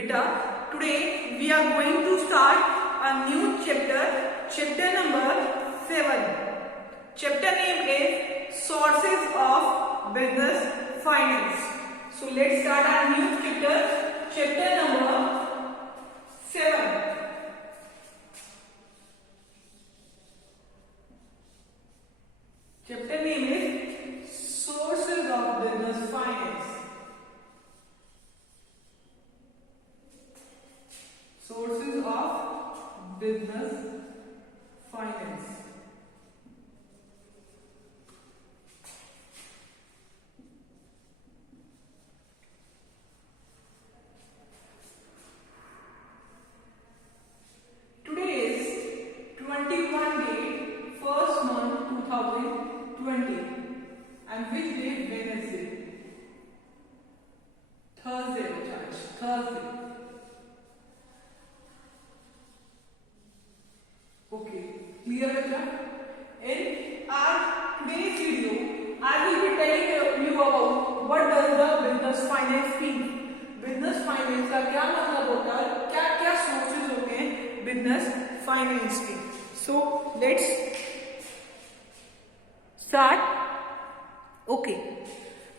Beta, today we are going to start a new chapter, chapter number 7. Chapter name is Sources of Business Finance. So let's start our new chapter, chapter number 7. Chapter name is Sources of Business Finance. Sources of Business Finance. Today is 21 date, first month 2020, and which day? Wednesday. Thursday, Thursday. Okay, clear beta? In our today's video, I will be telling you about what does the business finance mean. Business finance का क्या मतलब होता है, क्या क्या sources होते हैं business finance के. So let's start. Okay.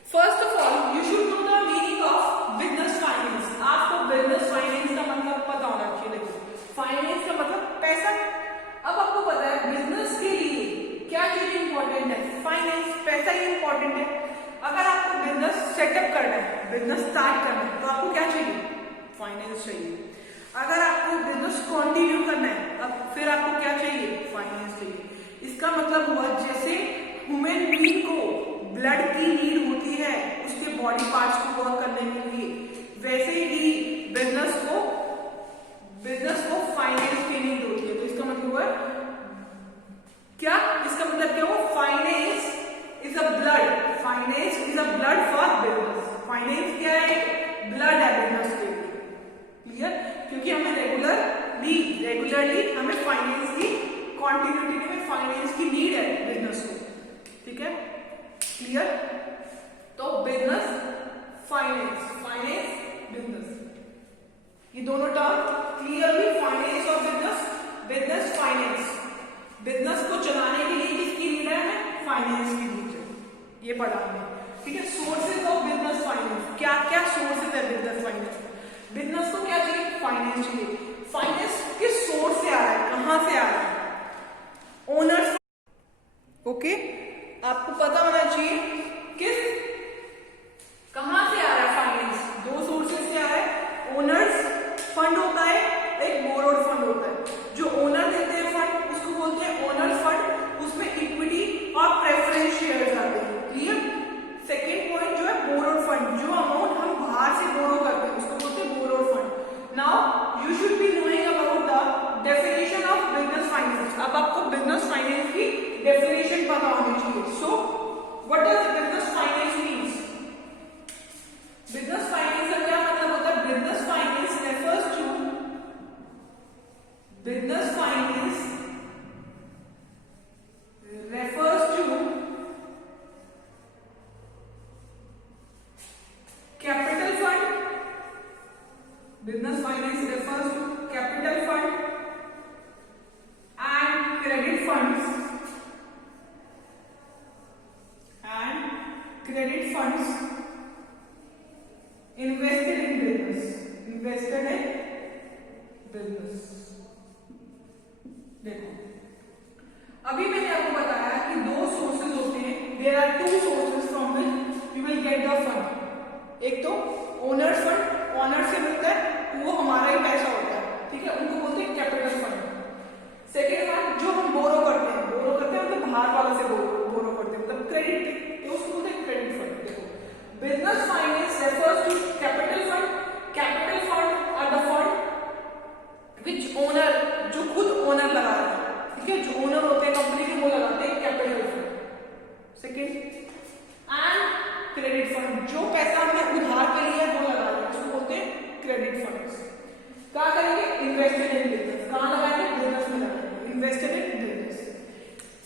First of all, you should know the meaning of business finance. आपको business finance का मतलब पता होना चाहिए. देखो, फाइनेंस का मतलब पैसा. अब आपको पता है बिजनेस के लिए क्या चीज इंपॉर्टेंट है, फाइनेंस, पैसा ही इंपॉर्टेंट है. अगर आपको बिजनेस सेटअप करना है, बिजनेस स्टार्ट करना है, तो आपको क्या चाहिए? फाइनेंस चाहिए. अगर आपको बिजनेस कंटिन्यू करना है, अब फिर आपको क्या चाहिए? फाइनेंस चाहिए. इसका मतलब हुआ जैसे ह्यूमन बीइंग को ब्लड की नीड होती है उसके बॉडी पार्ट्स को वर्क करने के लिए, वैसे ही बिजनेस को फाइनेंस की नीड होती है. तो इसका मतलब हुआ क्या? इसका मतलब क्या हुआ? Finance is a blood. Finance is a blood for business. Finance क्या है? ब्लड है बिजनेस के लिए. क्लियर? क्योंकि हमें रेगुलरली हमें फाइनेंस की कॉन्टिन्यूटी में फाइनेंस की नीड है बिजनेस को. ठीक है, क्लियर? तो बिजनेस फाइनेंस बिजनेस, ये दोनों टर्म क्लियरली. फाइनेंस और बिजनेस फाइनेंस. बिजनेस को चलाने के लिए किसकी नीड है? हमें फाइनेंस की नीड है. ये पढ़ा हमने. ठीक है. Sources of business finance. क्या क्या सोर्सेज है बिजनेस फाइनेंस? बिजनेस को क्या चाहिए? फाइनेंस चाहिए. फाइनेंस किस सोर्स से आ रहा है, कहां से आ रहा है? ओनर्स. ओके, आपको पता होना चाहिए कहां से आ रहा है फाइनेंस. दो सोर्सेज से आ रहा है. ओनर्स फंड होता है, एक बोरोड फंड होता है. जो ओनर देते हैं फंड उसको बोलते हैं ओनर फंड. उसमें इक्विटी और प्रेफरेंस शेयर्स आते हैं. क्लियर? सेकेंड पॉइंट जो है बोरोड फंड. जो अमाउंट हम बाहर से बोरो करते हैं उसको बोलते हैं borrowed fund. Now you should be knowing about the definition of business finance. अब आपको बिजनेस फाइनेंस की डेफिनेशन पता होनी चाहिए. So what does business finance means? Business finance का क्या मतलब होता है? Business finance refers to capital fund. Business finance refers to capital fund and credit funds invested in business. देखो, अभी मैंने आपको बताया कि दो सोर्सेज होते हैं. There are two sources from which you will get the fund. एक तो ओनर फंड, ओनर से मिलता है, वो हमारा ही पैसा होता है. ठीक है, उनको बोलते हैं कैपिटल फंड. सेकेंड वन, जो हम बोरो करते हैं मतलब बाहर वाले से बोरो करते हैं, मतलब क्रेडिट, तो उसको बोलते हैं क्रेडिट फंड. देखो, business finance refers to capital fund. Capital fund are the fund which owner, जो खुद ओनर लगा रहा है. ठीक है, जो ओनर होते हैं कंपनी के वो लगाते हैं capital fund. Second, and credit fund, जो पैसा हमने उधार पे लिया है वो लगा रहे हैं, उसको बोलते हैं क्रेडिट फंड्स. क्या करेंगे? Invested in business. कहां लगाएंगे? बिजनेस में लगाएंगे. Invested in business.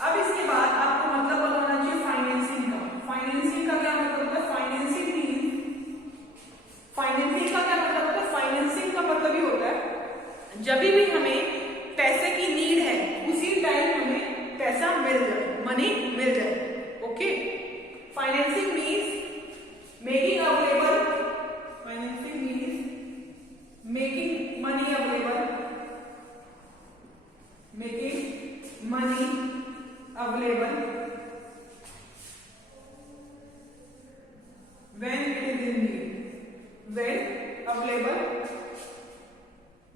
अब इसके बाद आपको मतलब बताना चाहिए फाइनेंसिंग का. फाइनेंसिंग का क्या मतलब होता है? फाइनेंसिंग का क्या मतलब होता है? फाइनेंसिंग जब भी हमें पैसे की नीड है उसी टाइम हमें पैसा मिल जाए, मनी मिल जाए। Okay, financing means making available, financing means making money available, making money available when it is in need, when available,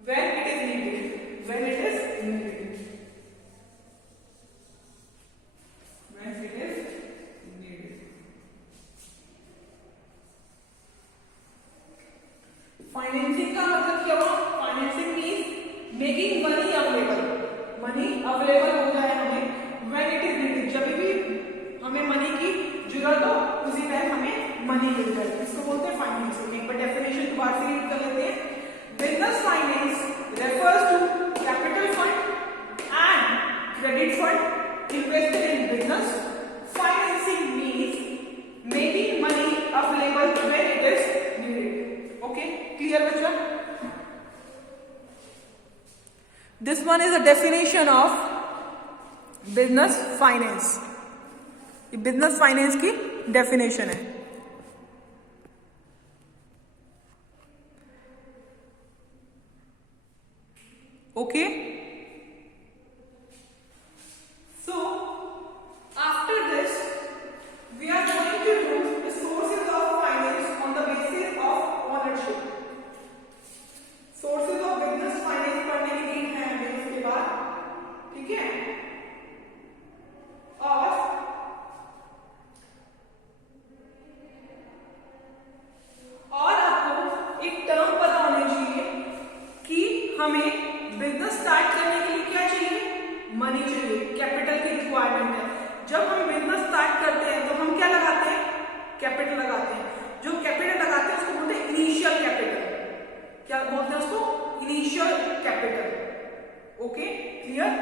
when it is needed, when it is needed, when it is needed. Financing का मतलब क्या हुआ? Financing means making money available, money available हो जाए हमें when it is needed, जब भी हमें मनी की जरूरत हो उसी टाइम हमें मनी मिल जाए, इसको बोलते हैं फाइनेंसिंग। एक बार डेफिनेशन दोबारा से रीड कर लेते हैं। Business finance refers to capital fund and credit fund invested in business. Financing means making money available when it is needed. Okay, clear bachcha? This one is a definition of business finance. ये business finance की definition है। Okay, so after this we are going to do the sources of finance on the basis of ownership. Sources of business finance पढ़ने की need है हमें इसके बाद, ठीक है? और आपको एक टर्म पता होनी चाहिए कि हमें बिजनेस स्टार्ट करने के लिए क्या चाहिए? मनी चाहिए, कैपिटल की रिक्वायरमेंट है। जब हम बिजनेस स्टार्ट करते हैं तो हम क्या लगाते हैं? कैपिटल लगाते हैं। जो कैपिटल लगाते हैं उसको बोलते हैं इनिशियल कैपिटल। क्या बोलते हैं उसको? Initial capital. Okay, clear?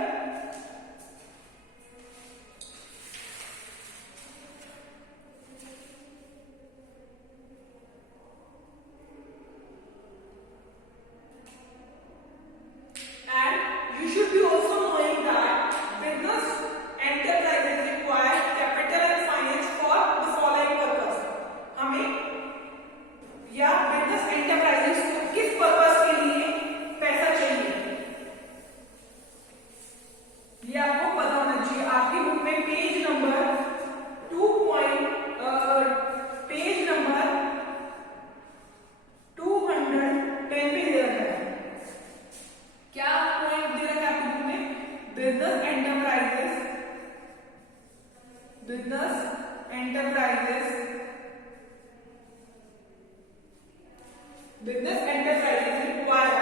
Business enterprises require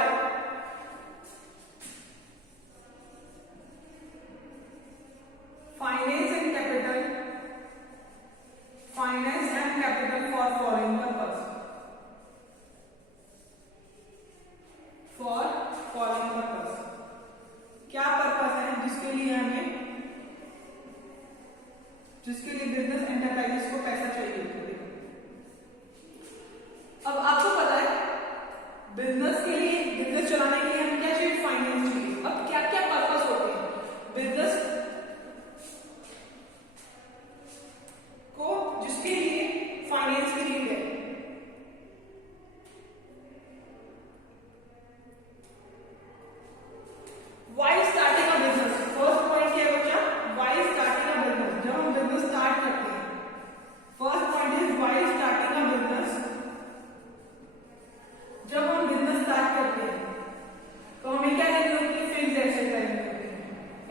finance and capital for following purpose. For following purpose. क्या पर्पस है जिसके लिए बिजनेस एंटरप्राइजेस को पैसा चाहिए? अब आपको पता है बिजनेस के लिए, बिजनेस चलाने के लिए हमें क्या चाहिए? फाइनेंस चाहिए। अब क्या क्या पर्पस होते हैं बिजनेस को जिसके लिए फाइनेंस की नीड है? Why starting a business? First point क्या है बच्चा? Why starting a business? जब हम बिजनेस स्टार्ट करते हैं, first point is why starting a business। जब हम बिजनेस स्टार्ट करते हैं तो हमें क्या करनी होती है? फिक्स्ड एसेट करनी होती है,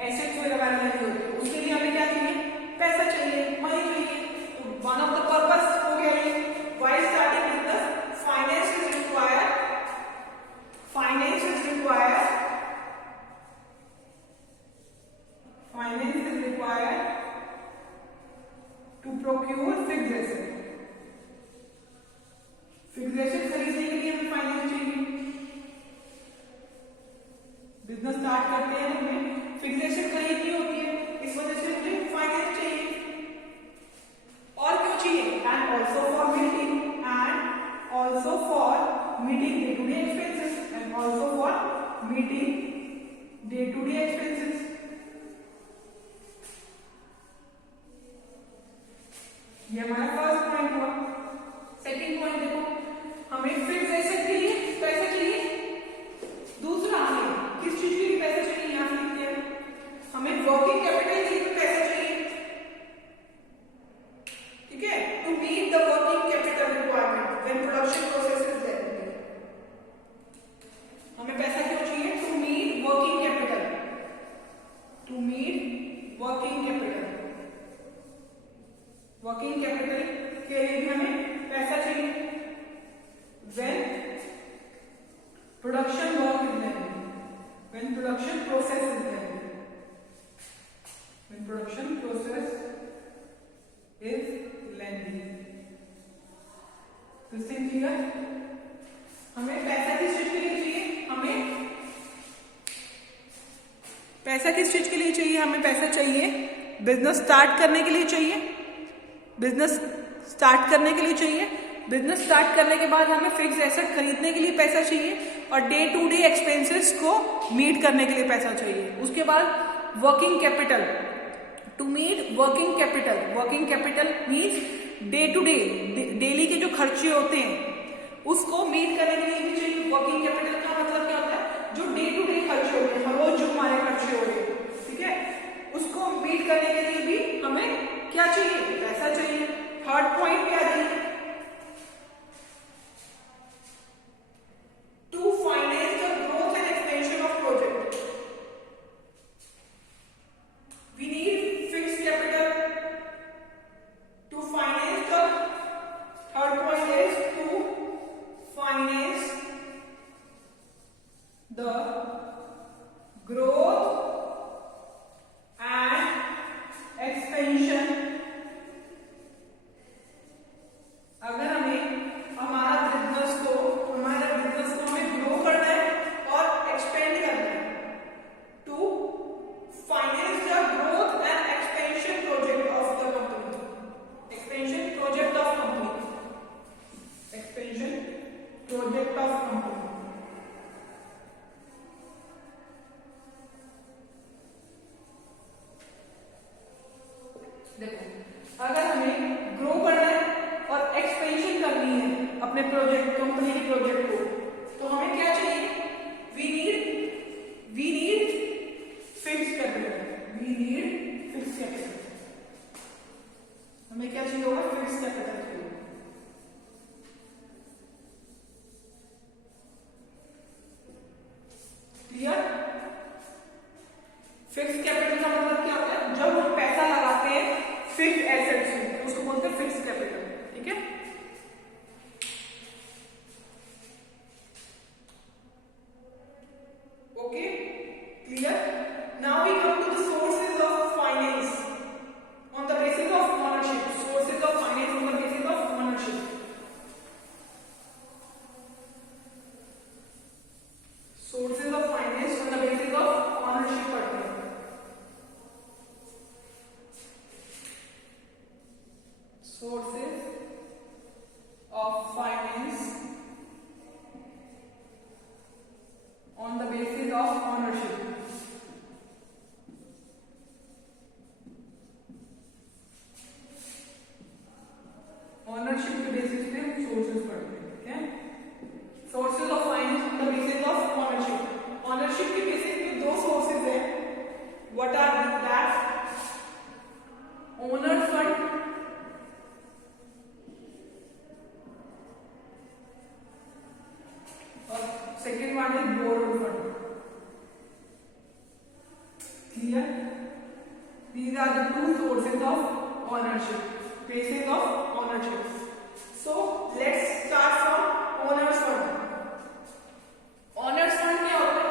एसेट्स वगैरह करनी होती है। उसके लिए हमें क्या चाहिए? पैसा चाहिए, मनी चाहिए। वन ऑफ द पर्पस हो गया ये। Why starting business? Finance is required, finance is required, finance is required to procure fixed asset. Fixed asset खरीदने के लिए हमें फाइनेंस चाहिए। बिजनेस स्टार्ट करते हैं, हमें फिक्स्ड एसेट खरीदनी होती है, इस वजह से मुझे फाइनेंस चाहिए। और क्यों चाहिए? And also for meeting day to day expenses, and also for meeting day to day expenses. ये हमारा फर्स्ट पॉइंट हुआ। सेकंड पॉइंट देखो, हमें फिक्स एसेट के लिए पैसे चाहिए। दूसरा, हमें किस चीज के लिए पैसे चाहिए, यहां लिख दिया, हमें वर्किंग कैपिटल के लिए पैसे चाहिए। ठीक है, to meet the working capital requirement when production process is there. हमें पैसा क्यों चाहिए? To meet working capital, to meet working capital. Working capital के लिए भी हमें पैसा चाहिए when production work is lengthy, when production process is lengthy, when production process is lengthy. This thing clear? हमें पैसा किस चीज के लिए चाहिए? हमें पैसा किस चीज के लिए चाहिए? हमें पैसा चाहिए बिजनेस स्टार्ट करने के लिए चाहिए, बिजनेस स्टार्ट करने के लिए चाहिए। बिजनेस स्टार्ट करने के बाद हमें फिक्स एसेट खरीदने के लिए पैसा चाहिए और डे टू डे एक्सपेंसेस को मीट करने के लिए पैसा चाहिए। उसके बाद working capital, to meet working capital. Working capital means day to day, daily के जो खर्चे होते हैं उसको मीट करने के लिए भी चाहिए। वर्किंग कैपिटल का मतलब क्या होता है? जो डे टू डे खर्चे होते हैं, रोज जो हमारे खर्चे हो रहे हैं, ठीक है, उसको मीट करने के लिए भी हमें क्या चाहिए? पैसा चाहिए। थर्ड पॉइंट क्या है? To finance the growth and expansion of project we need fixed capital to finance the, third point is to finance the growth and expansion. अगर हमें हमारा बिजनेस को हमें ग्रो करना है और एक्सपेंड करना है, to finance the growth and expansion project of the company, expansion project of company, expansion project of company. देखो, अगर हमें ग्रो करना है और एक्सपेंशन करनी है अपने प्रोजेक्ट, कंपनी के प्रोजेक्ट को, तो हमें क्या चाहिए? We need fix capital, we need fix capital. हमें क्या चाहिए होगा? फिक्स कैपिटल चाहिए। क्लियर? फिक्स कैपिटल का मतलब क्या होता है? जब हम पैसा लगाते हैं फिक्स एसेट्स में, उसको बोलते हैं फिक्स कैपिटल। ठीक है, okay, clear? Now we come to the sources of finance on the basis of ownership. Sources of finance on the basis of ownership. Sources of finance on the basis of ownership पढ़ते हैं। Sources of finance on the basis of ownership. Ownership के basis पे हम sources पढ़ते हैं। ठीक है, sources of finance on the basis of ownership. Ownership के बेसिस पे दो सोर्सेज हैं। What are that? Owner fund second one is borrowed fund. Clear? These are the two sources of ownership, basis of ownership. So let's start from owners fund. Owners fund क्या होता है?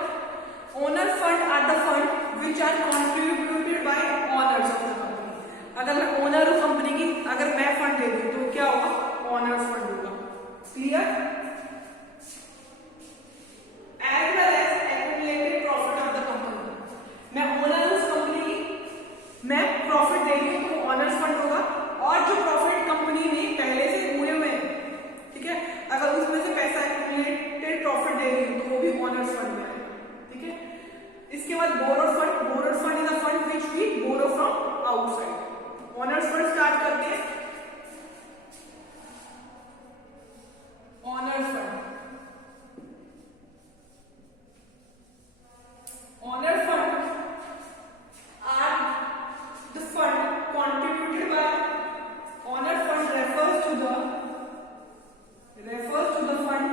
Owner fund are the fund which are contributed by owners of the company. अगर मैं owner हूँ company की, अगर मैं fund दे दूँ तो क्या होगा? ओनर्स फंड होगा। Clear? As well as accumulated profit of the company. मैं ओनर हूँ उस कंपनी की, मैं प्रॉफिट दे रही हूँ तो ओनर्स फंड होगा। और जो प्रॉफिट कंपनी में पहले से हुए हुए हैं, ठीक है, अगर उसमें से पैसा accumulated प्रॉफिट दे रही हूँ तो वो भी ओनर्स फंड में है। इसके बाद borrowed fund, borrowed fund is a fund which we borrow from outside. Owners fund start करते हैं। Owners fund, owner fund are the fund contributed by owner fund refers to the fund,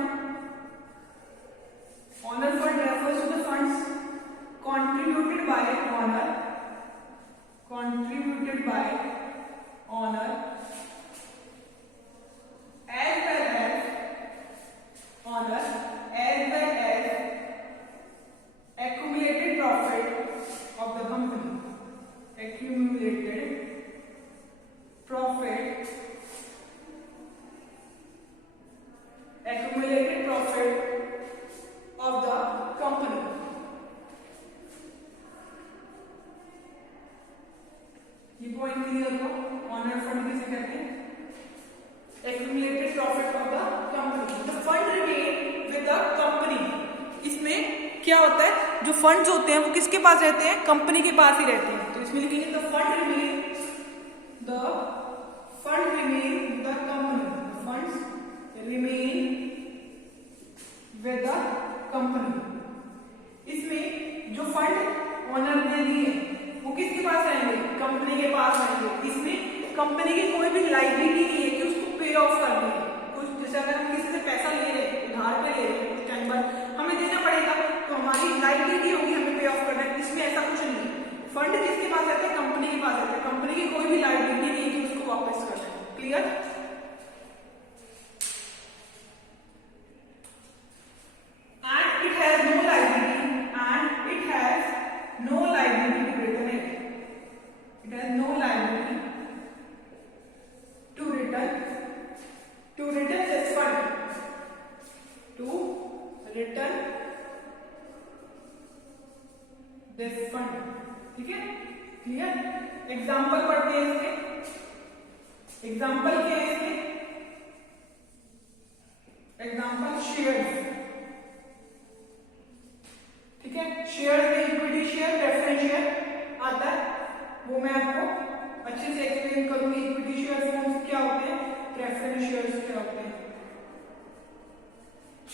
owner fund refers to the funds contributed by owner as well as accumulated profit of the company, accumulated profit of the company। ये point clear हो। Honour fund किसे कहते हैं? accumulated profit of the company, the fund remain with the company। इसमें क्या होता है, जो फंड्स होते हैं वो किसके पास रहते हैं? कंपनी के पास ही रहते हैं। तो इसमें लिखेंगे the fund remain with the company, the funds remain with the company। इसमें जो फंड ओनर ने दिए वो किसके पास आएंगे? कंपनी के पास आएंगे। इसमें कंपनी की कोई भी लायबिलिटी नहीं है कि उसको पे ऑफ करनी है। कुछ जैसे अगर हम किसी से पैसा ले रहे हैं, उधार पे ले रहे हैं, उस टाइम पर हमें देना पड़ेगा, तो हमारी लायबिलिटी होगी हमें पे ऑफ करना है। इसमें ऐसा कुछ नहीं है। फंड किसके पास रहते हैं? कंपनी के पास रहते हैं। कंपनी की कोई भी लायबिलिटी नहीं है कि उसको वापस करना है। Clear? And it has no liability to return it. It has no liability to return this fund, to return this fund। ठीक है, क्लियर? एग्जाम्पल पढ़ते हैं इसके। एग्जाम्पल क्या है इसके? Example shares. ठीक है, शेयर में इक्विटी शेयर, प्रेफरेंस शेयर आता है, वो मैं आपको अच्छे से एक्सप्लेन करूंगी। इक्विटी शेयर फॉर्म्स क्या होते हैं, प्रेफरेंस शेयर्स क्या होते हैं।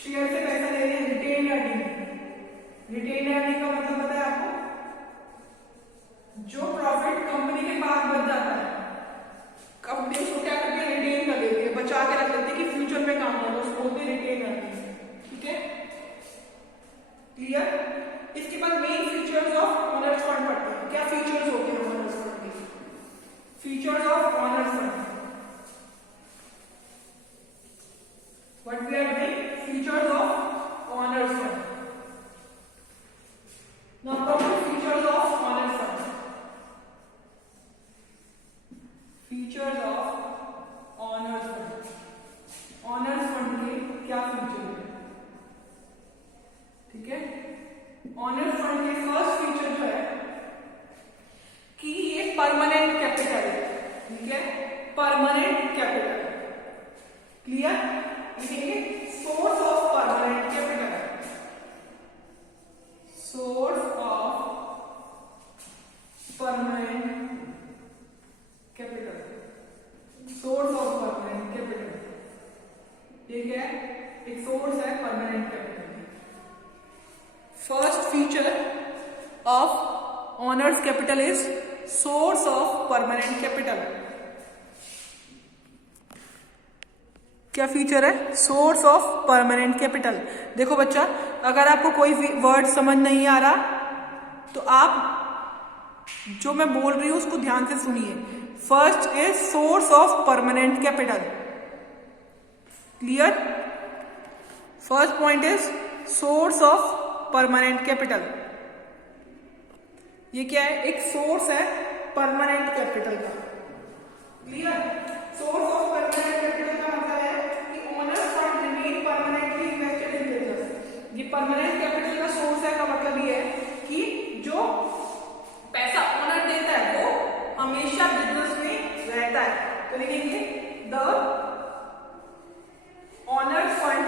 शेयर से पैसा ले रहे हैं, रिटेन अर्निंग। रिटेन अर्निंग का मतलब पता है आपको? जो प्रॉफिट कंपनी के पास बच जाता है, कंपनी उसको क्या करती है? रिटेन कर लेती है, बचा के रख लेती है कि फ्यूचर में काम होगा, उसको बोलते हैं रिटेन अर्निंग। ठीक है, क्लियर? इसके बाद main features of owners fund पढ़ते हैं। क्या फीचर्स होते हैं ओनर्स फंड के? Features of owners fund, what we are doing? Features of owners fund. Now come to features of owners fund. Features of owners fund, owners fund के क्या feature है? ठीक है, ऑनर फंड के first feature जो है कि ये परमानेंट कैपिटल है। ठीक है, परमानेंट कैपिटल। क्लियर? लिखेंगे source of permanent capital, source of permanent capital, source of permanent capital. ये क्या है? एक सोर्स है permanent capital. First feature of owner's capital is source of permanent capital। क्या फीचर है? Source of permanent capital. देखो बच्चा, अगर आपको कोई वर्ड समझ नहीं आ रहा तो आप जो मैं बोल रही हूं उसको ध्यान से सुनिए। First is source of permanent capital. Clear? First point is source of permanent capital. ये क्या है? एक सोर्स है परमानेंट कैपिटल का। Clear? Source of permanent capital का मतलब है कि owner fund remain permanently invested in business. ये परमानेंट कैपिटल का सोर्स है का मतलब ये है कि जो पैसा ओनर देता है वो हमेशा बिजनेस में रहता है। तो लिखेंगे the owner fund,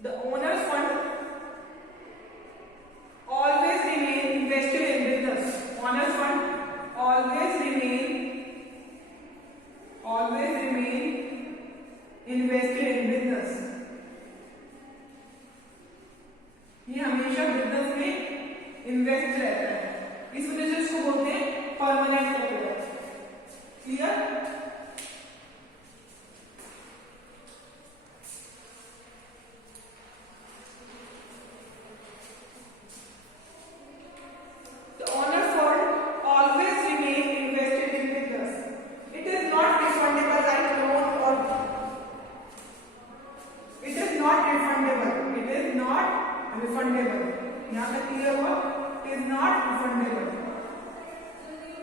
the owner fund invest रहता है, इस वजह से इसको बोलते हैं परमानेंट कैपिटल। क्लियर? यहाँ तक क्लियर हुआ? इट इज नॉट रिफंडेबल,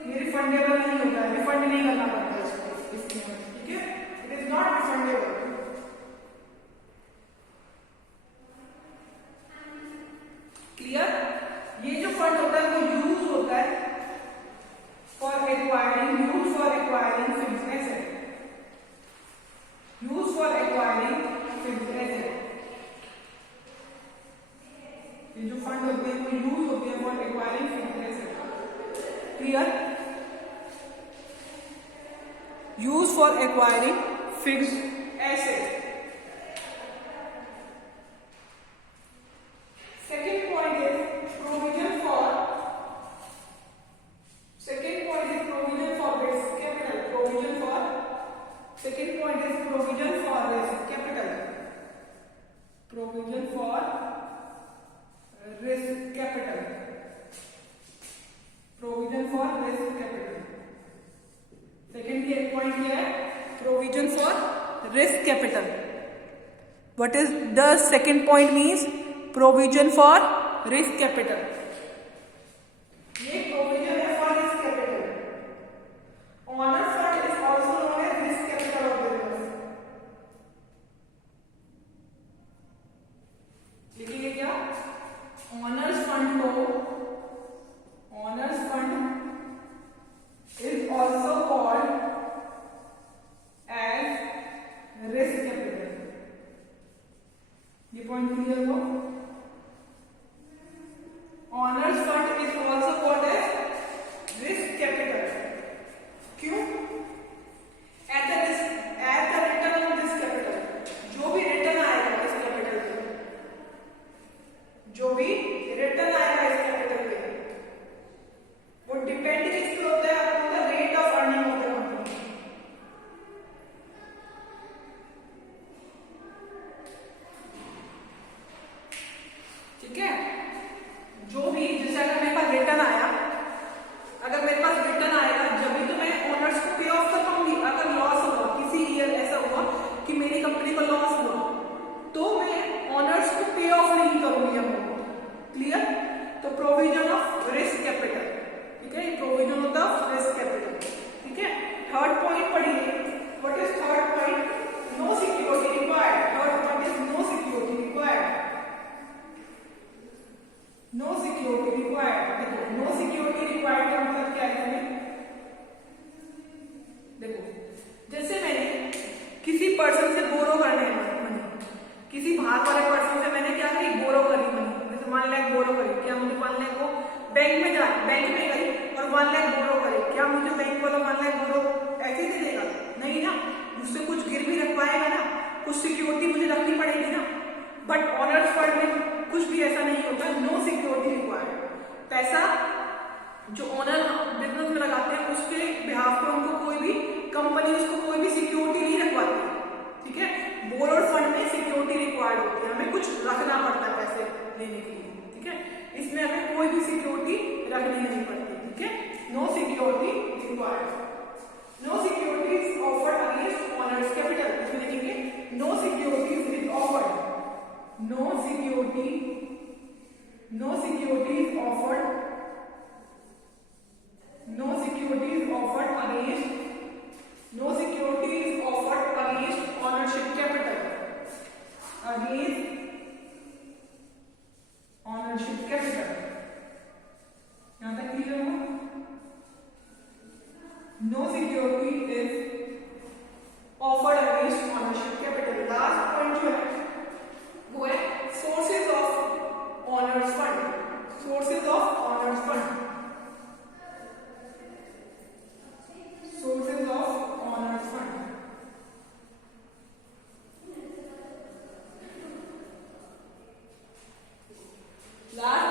ये रिफंडेबल नहीं होता, रिफंड नहीं करना पड़ता इसको इसमें, ठीक है? It is not refundable. Clear? ये जो फंड होता है वो यूज होता है for acquiring, use for acquiring fixed asset, use for acquiring fixed asset. ये जो फंड होते हैं वो यूज होते हैं for acquiring fixed asset. Clear? Use for acquiring fixed asset. Second point is provision for, second point is provision for risk capital, provision for, second point is provision for risk capital, provision for risk capital, provision for risk capital। Second ये point क्या है? provision for risk capital। what is the second point means? provision for risk capital, ये provision है for risk capital। owner fund is also known as risk capital of business। लिखिए क्या? Owners fund को, owners fund is also called as risk capital. ये point clear हो? Owners fund is also called as risk capital. क्यों? At the return of this capital, जो भी return आएगा इस कैपिटल पे, जो भी रिटर्न आएगा इस कैपिटल पे, वो डिपेंड किस पे होता है? आपका rate of earning of the company. ठीक है? जो भी, जैसे अगर मेरे पास रिटर्न आया, अगर मेरे पास रिटर्न आएगा जब भी तो मैं ओनर्स को पे ऑफ कर पाऊंगी। अगर लॉस हुआ, किसी ईयर ऐसा हुआ कि मेरी कंपनी को लॉस हुआ, तो मैं ओनर्स को पे ऑफ नहीं करूंगी अमाउंट। क्लियर? तो प्रोविजन ऑफ रिस्क कैपिटल, ठीक है? Provision of the risk capital, ठीक है? थर्ड पॉइंट पढ़िए। What is third point? No security required. Third point is no security required, no security required. देखो, नो सिक्योरिटी रिक्वायर्ड का मतलब क्या है? देखो, जैसे मैंने किसी पर्सन से बोरो करने मनी, किसी बाहर वाले पर्सन से मैंने क्या करी? बोरो करी मनी। 1 लाख बोरो करी, क्या मुझे 1 लाख को बैंक में जा, बैंक में गई और 1 लाख बोरो करे, क्या मुझे बैंक वाला 1 लाख बोरो ऐसे ही दे देगा? नहीं ना, मुझसे कुछ गिरवी रखवाएगा ना, कुछ सिक्योरिटी मुझे रखनी पड़ेगी ना। बट ऑनर्स फंड में कुछ भी ऐसा नहीं होता, नो सिक्योरिटी रिक्वायर्ड। पैसा जो ओनर बिजनेस में लगाते हैं उसके बिहाफ पर उनको कोई भी कंपनी, उसको कोई भी सिक्योरिटी नहीं रखवाती। ठीक है? बोरोड फंड में सिक्योरिटी रिक्वायर्ड होती है, हमें कुछ रखना पड़ता है पैसे लेने के लिए। ठीक है? इसमें हमें कोई भी सिक्योरिटी रखनी नहीं पड़ती। ठीक है? No security required, no security is offered against owners capital. इसमें लिखेंगे no security is offered, no security, no security is offered, no security is offered against, no security is offered against ownership capital, against ownership capital। यहां तक clear हो? no security is offered against ownership capital। Last point जो है वो है sources of owners fund, sources of owners fund, sources of owners fund। Last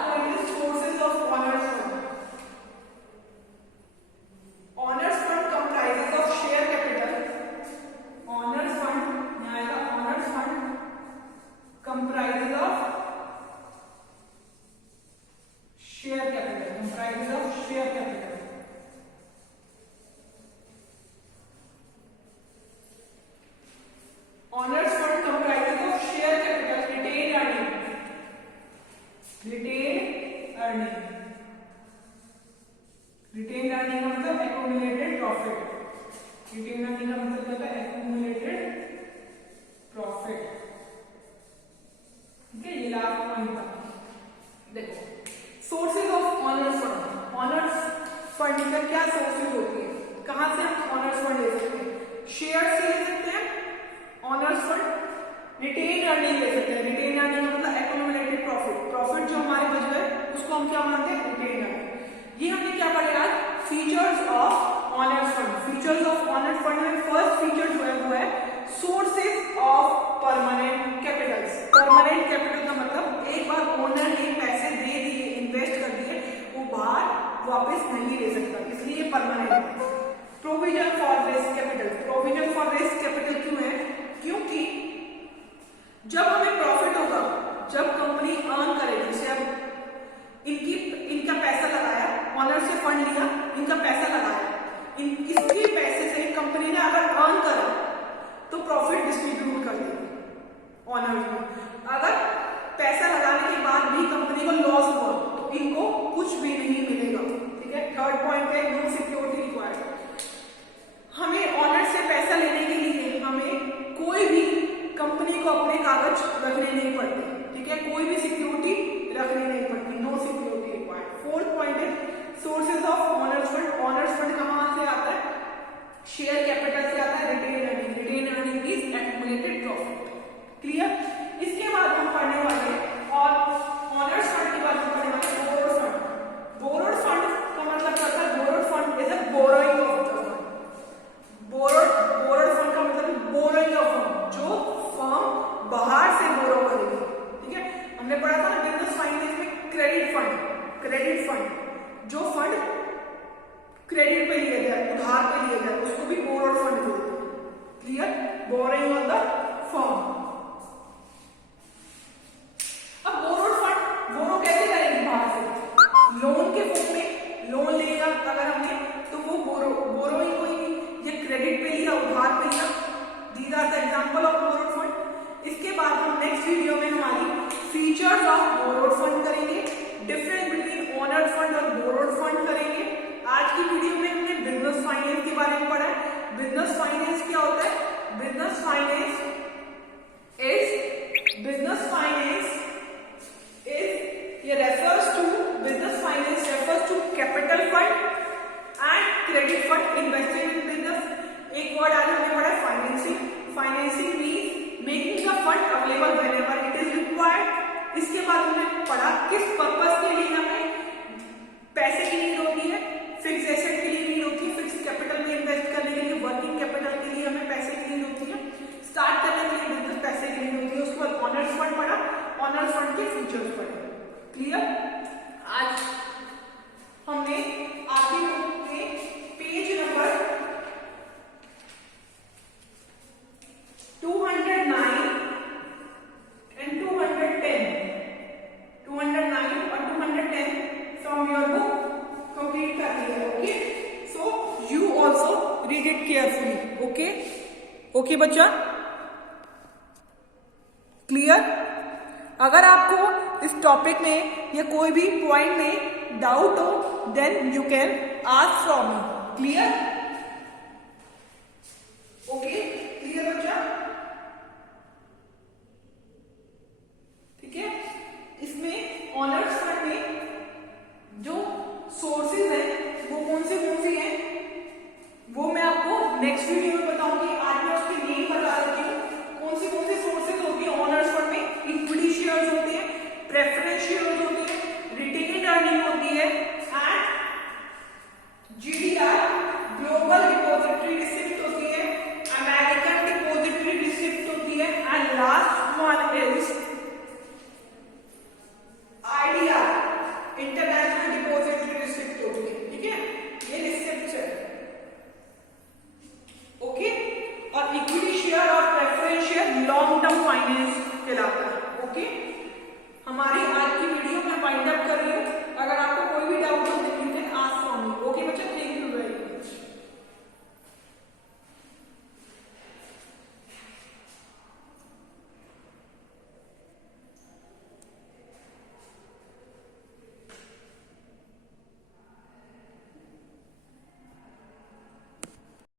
accumulated profit. Retained earning का मतलब क्या है? Accumulated profit. ठीक है, ये लास्ट पॉइंट था। देखो sources of owners fund. Owners fund का क्या सोर्सेज होती है, कहां से हम ऑनर्स फंड ले सकते हैं? शेयर से ले सकते हैं ऑनर्स फंड, रिटेन अर्निंग ले सकते हैं। रिटेन अर्निंग का मतलब एक्यूमुलेटेड प्रॉफिट। प्रॉफिट जो हमारे बच गए उसको हम क्या मानते हैं? Retained earning. ये हमने क्या पढ़ा आज? Features of owners fund. Features of owners fund में फर्स्ट फीचर जो है वो है sources of permanent capitals. Permanent capital का मतलब एक बार ओनर ने पैसे दे दिए, इन्वेस्ट कर दिए, वो बाहर वापस नहीं ले सकता, इसलिए permanent. Provision for risk capital. Provision for risk capital क्यों है? क्योंकि जब हमें प्रॉफिट होगा, जब कंपनी अर्न करेगी, जैसे अब इनका पैसा लगाया, ऑनर से फंड लिया, इनका पैसा लगाया, इसके पैसे से कंपनी ने अगर अर्न करा तो प्रॉफिट डिस्ट्रीब्यूट कर देगी ऑनर को। अगर पैसा लगाने के बाद भी कंपनी को लॉस हुआ तो इनको कुछ भी नहीं मिलेगा। ठीक है, थर्ड पॉइंट है नो सिक्योरिटी रिक्वायर्ड। हमें ऑनर से पैसा लेने के लिए हमें कोई भी कंपनी को अपने कागज रखने नहीं पड़ते। ठीक है, कोई भी सिक्योरिटी रखनी नहीं पड़ती, no security required. Fourth point है sources of owners fund. Owners fund कहां से आता है? शेयर कैपिटल से आता है। Retained earning. Retained earning is accumulated profit. Clear? इसके बाद हम पढ़ने वाले और ऑनर्स फंड के बाद हम पढ़ने वाले बोरोड फंड। बोरोड फंड का मतलब क्या है? Borrowed fund is a borrowing of the fund. Borrowed fund का मतलब बोरोइंग ऑफ फंड, जो फर्म बाहर से बोरो करेगी। ठीक है, हमने पढ़ा था ना बिजनेस फाइनेंस में क्रेडिट फंड। क्रेडिट फंड जो फंड क्रेडिट पे लिया जाए, उधार पे लिया जाए, उसको भी बोरोड फंड बोलते हैं। Clear? Borrowing on the firm. अब बोरोड फंड बोरो कैसे करेंगे? बाहर से लोन के फॉर्म में लोन लेगा अगर हमने, तो वो बोरोइंग होगी। ये क्रेडिट पे लिया, उधार पे लिया। These are the example of borrowed fund. इसके बाद हम नेक्स्ट वीडियो में हमारी फीचर्स ऑफ बोरोड फंड करेंगे, डिफरेंस बिटवीन ऑनर्ड फंड और बोरोड फंड करेंगे। आज की वीडियो में हमने बिजनेस फाइनेंस के बारे में पढ़ा है। बिजनेस फाइनेंस क्या होता है? Business finance refers to capital fund and credit fund invested in business. एक वर्ड आज हमने पढ़ा financing. Financing means making the fund available whenever it is required. इसके बाद हमने पढ़ा किस पर्पस के लिए हमें पैसे की नीड होती है। फिक्स एसेट के लिए नीड होती है, फिक्स कैपिटल में इन्वेस्ट करने के लिए, वर्किंग कैपिटल के लिए हमें पैसे की नीड होती है, स्टार्ट करने के लिए बिजनेस पैसे की नीड होती है। उसके बाद ऑनर्स फंड पढ़ा, ऑनर्स फंड के फीचर्स पढ़े। क्लियर? आज हमने आपके बुक में पेज नंबर 209 and 209 और 210 from your book complete कर लिया है। Okay, so you also read it carefully. Okay okay बच्चा, क्लियर? अगर आपको इस टॉपिक में या कोई भी पॉइंट में डाउट हो then you can ask from me. Clear? Okay, clear बच्चा? ठीक है, इसमें ऑनर्स फंड में जो सोर्सेज हैं वो कौन से हैं वो मैं आपको नेक्स्ट वीडियो में बताऊंगी। आज मैं उसके नेम बता देती हूँ। कौन से सोर्सेज होती है ऑनर्स फंड में? इक्विटी शेयर्स होते हैं, प्रेफरेंस शेयर्स होती है, रिटेन्ड अर्निंग होती है and GDR global depository receipt होती है, अमेरिकन डिपॉजिटरी रिसिप्ट होती है and last one is IDR international depository receipt होती है। ठीक है, ये रिसिप्ट है। ओके, और इक्विटी शेयर और preference share long term finance कहलाता है। ओके, हमारी